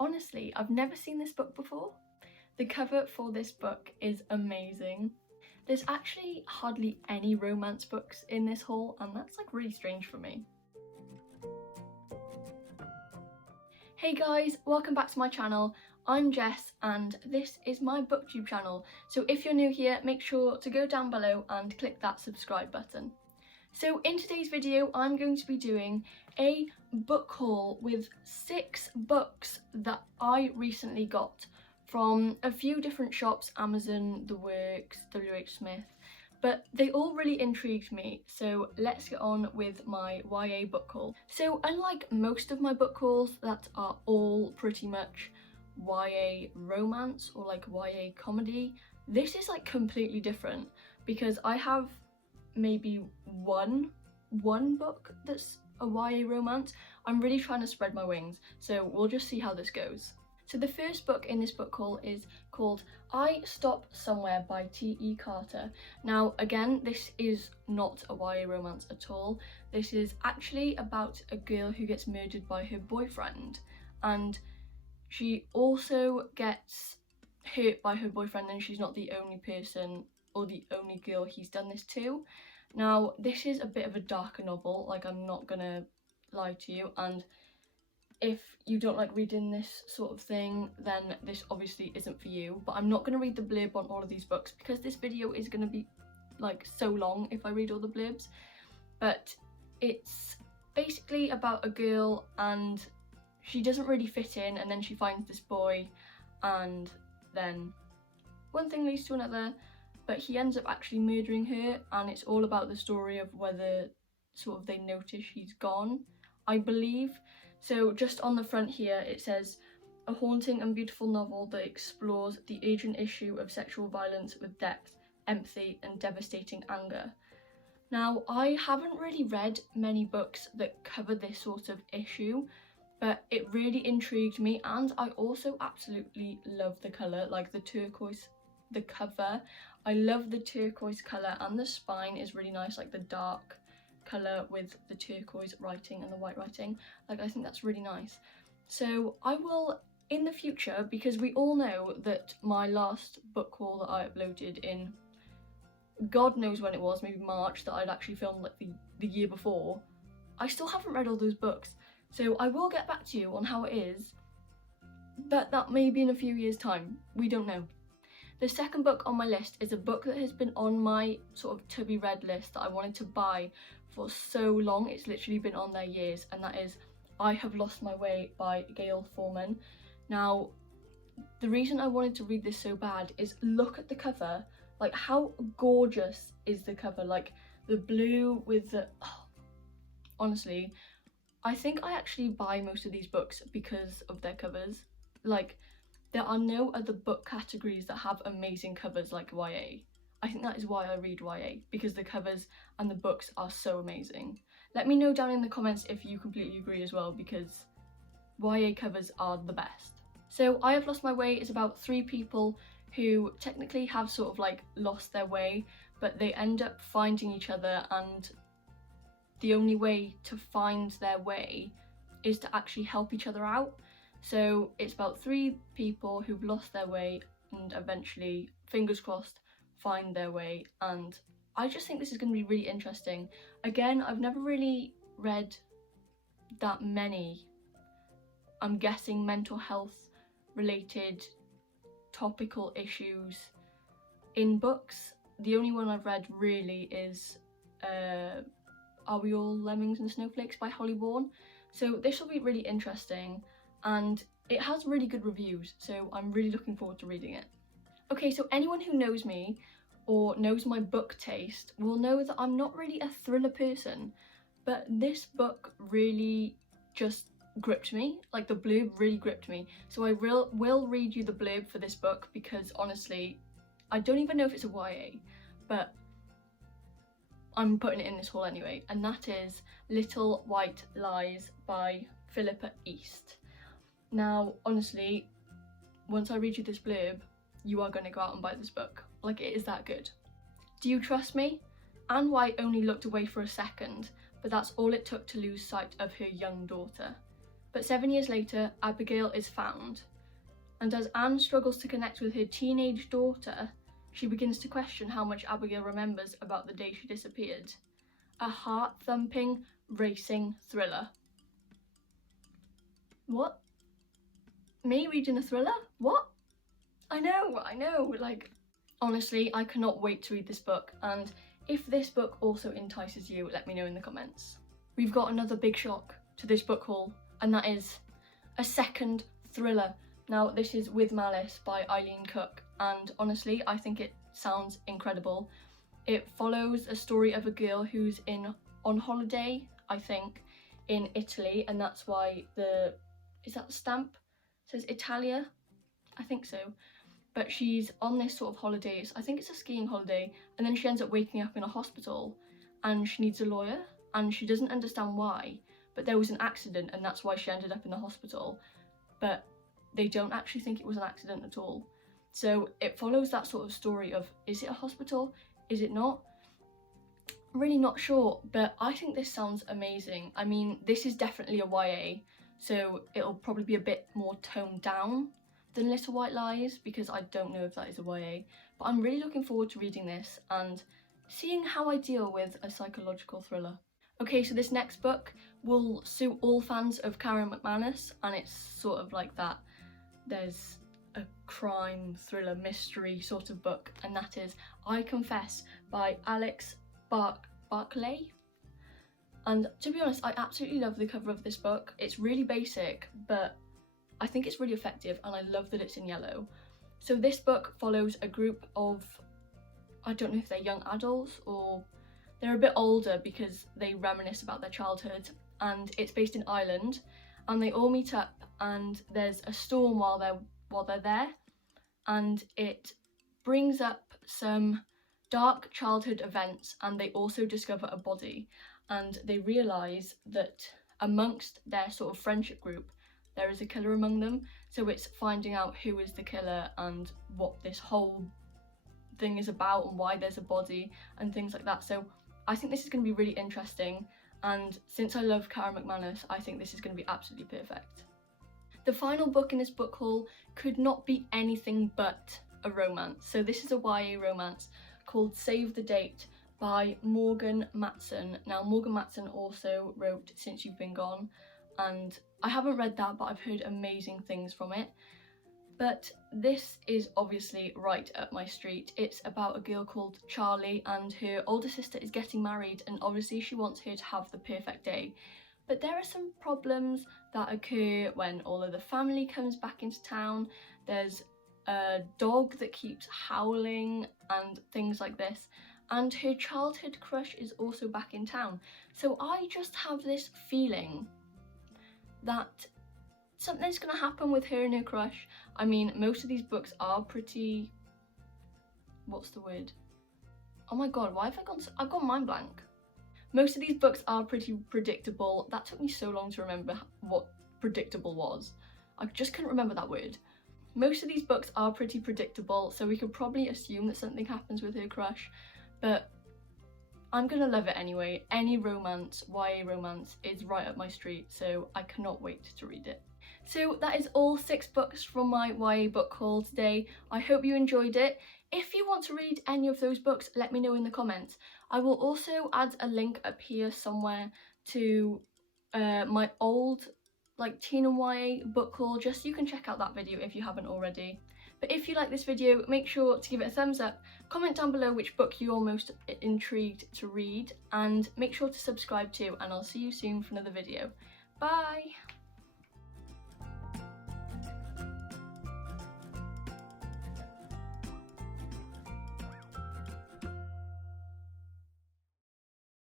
Honestly, I've never seen this book before. The cover for this book is amazing. There's actually hardly any romance books in this haul, and that's like really strange for me. Hey guys, welcome back to my channel. I'm Jess and this is my booktube channel. So if you're new here, make sure to go down below and click that subscribe button. So in today's video, I'm going to be doing a book haul with 6 books that I recently got from a few different shops, Amazon, The Works, WH Smith, but they all really intrigued me, so let's get on with my YA book haul. So unlike most of my book hauls that are all pretty much YA romance or like YA comedy, this is like completely different because I have maybe one book that's a YA romance. I'm really trying to spread my wings, so we'll just see how this goes. So the first book in this book haul is called I Stop Somewhere by T.E. Carter. Now again, this is not a YA romance at all. This is actually about a girl who gets murdered by her boyfriend, and she also gets hurt by her boyfriend, and she's not the only person or the only girl he's done this to. Now this is a bit of a darker novel, like I'm not gonna lie to you, and if you don't like reading this sort of thing, then this obviously isn't for you. But I'm not going to read the blurb on all of these books because this video is going to be like so long if I read all the blurbs. But it's basically about a girl and she doesn't really fit in, and then she finds this boy, and then one thing leads to another, but he ends up actually murdering her, and it's all about the story of whether sort of they notice she's gone, I believe. So just on the front here it says, a haunting and beautiful novel that explores the urgent issue of sexual violence with depth, empathy and devastating anger. Now I haven't really read many books that cover this sort of issue, but it really intrigued me, and I also absolutely love the colour, like the turquoise, the cover. I love the turquoise colour, and the spine is really nice, like the dark colour with the turquoise writing and the white writing. Like, I think that's really nice. So I will, in the future, because we all know that my last book haul that I uploaded in God knows when it was, maybe March, that I'd actually filmed like the year before, I still haven't read all those books. So I will get back to you on how it is, but that may be in a few years time, we don't know. The second book on my list is a book that has been on my sort of to be read list that I wanted to buy for so long. It's literally been on there years, and that is I Have Lost My Way by Gail Forman. Now the reason I wanted to read this so bad is look at the cover. Like, how gorgeous is the cover? Like the blue with the honestly, I think I actually buy most of these books because of their covers. Like, there are no other book categories that have amazing covers like YA. I think that is why I read YA, because the covers and the books are so amazing. Let me know down in the comments if you completely agree as well, because YA covers are the best. So I Have Lost My Way is about 3 people who technically have sort of like lost their way, but they end up finding each other, and the only way to find their way is to actually help each other out. So it's about 3 people who've lost their way and eventually, fingers crossed, find their way, and I just think this is going to be really interesting. Again, I've never really read that many, I'm guessing, mental health related topical issues in books. The only one I've read really is Are We All Lemmings and Snowflakes by Holly Bourne. So this will be really interesting, and it has really good reviews, so I'm really looking forward to reading it. Okay, so anyone who knows me or knows my book taste will know that I'm not really a thriller person, but this book really just gripped me. Like, the blurb really gripped me. So I will read you the blurb for this book, because honestly, I don't even know if it's a YA, but I'm putting it in this haul anyway, and that is Little White Lies by Philippa East. Now, honestly, once I read you this blurb, you are going to go out and buy this book. Like, it is that good. Do you trust me? Anne White only looked away for a second, but that's all it took to lose sight of her young daughter. But 7 years later, Abigail is found, and as Anne struggles to connect with her teenage daughter, she begins to question how much Abigail remembers about the day she disappeared. A heart-thumping, racing thriller. What? Me reading a thriller? What? I know, like, honestly, I cannot wait to read this book, and if this book also entices you, let me know in the comments. We've got another big shock to this book haul, and that is a second thriller. Now, this is With Malice by Eileen Cook, and honestly, I think it sounds incredible. It follows a story of a girl who's on holiday, I think, in Italy, and that's why is that the stamp? It says Italia? I think so. But she's on this sort of holidays, I think it's a skiing holiday, and then she ends up waking up in a hospital and she needs a lawyer and she doesn't understand why, but there was an accident and that's why she ended up in the hospital, but they don't actually think it was an accident at all. So it follows that sort of story of, is it a hospital? Is it not? Really not sure, but I think this sounds amazing. I mean, this is definitely a YA, so it'll probably be a bit more toned down than Little White Lies, because I don't know if that is a YA, but I'm really looking forward to reading this and seeing how I deal with a psychological thriller. Okay, so this next book will suit all fans of Karen McManus, and it's sort of like that. There's a crime, thriller, mystery sort of book, and that is I Confess by Alex Barclay. And to be honest, I absolutely love the cover of this book. It's really basic, but I think it's really effective, and I love that it's in yellow. So this book follows a group of, I don't know if they're young adults or they're a bit older because they reminisce about their childhood, and it's based in Ireland, and they all meet up and there's a storm while they're there, and it brings up some dark childhood events, and they also discover a body, and they realise that amongst their sort of friendship group there is a killer among them. So it's finding out who is the killer and what this whole thing is about and why there's a body and things like that. So I think this is going to be really interesting, and since I love Karen McManus, I think this is going to be absolutely perfect. The final book in this book haul could not be anything but a romance. So this is a YA romance called Save the Date by Morgan Matson. Now, Morgan Matson also wrote Since You've Been Gone, and I haven't read that, but I've heard amazing things from it. But this is obviously right up my street. It's about a girl called Charlie, and her older sister is getting married, and obviously she wants her to have the perfect day. But there are some problems that occur when all of the family comes back into town. There's a dog that keeps howling and things like this, and her childhood crush is also back in town. So I just have this feeling that something's gonna happen with her and her crush. I mean, most of these books are pretty, what's the word? Oh my god, why have I've gone mind blank. Most of these books are pretty predictable. That took me so long to remember what predictable was. I just couldn't remember that word. Most of these books are pretty predictable, so we could probably assume that something happens with her crush, but I'm gonna love it anyway. Any romance, YA romance, is right up my street, so I cannot wait to read it. So that is all 6 books from my YA book haul today. I hope you enjoyed it. If you want to read any of those books, let me know in the comments. I will also add a link up here somewhere to my old teen and YA book haul, just so you can check out that video if you haven't already. But if you like this video, make sure to give it a thumbs up, comment down below which book you're most intrigued to read, and make sure to subscribe too, and I'll see you soon for another video. Bye!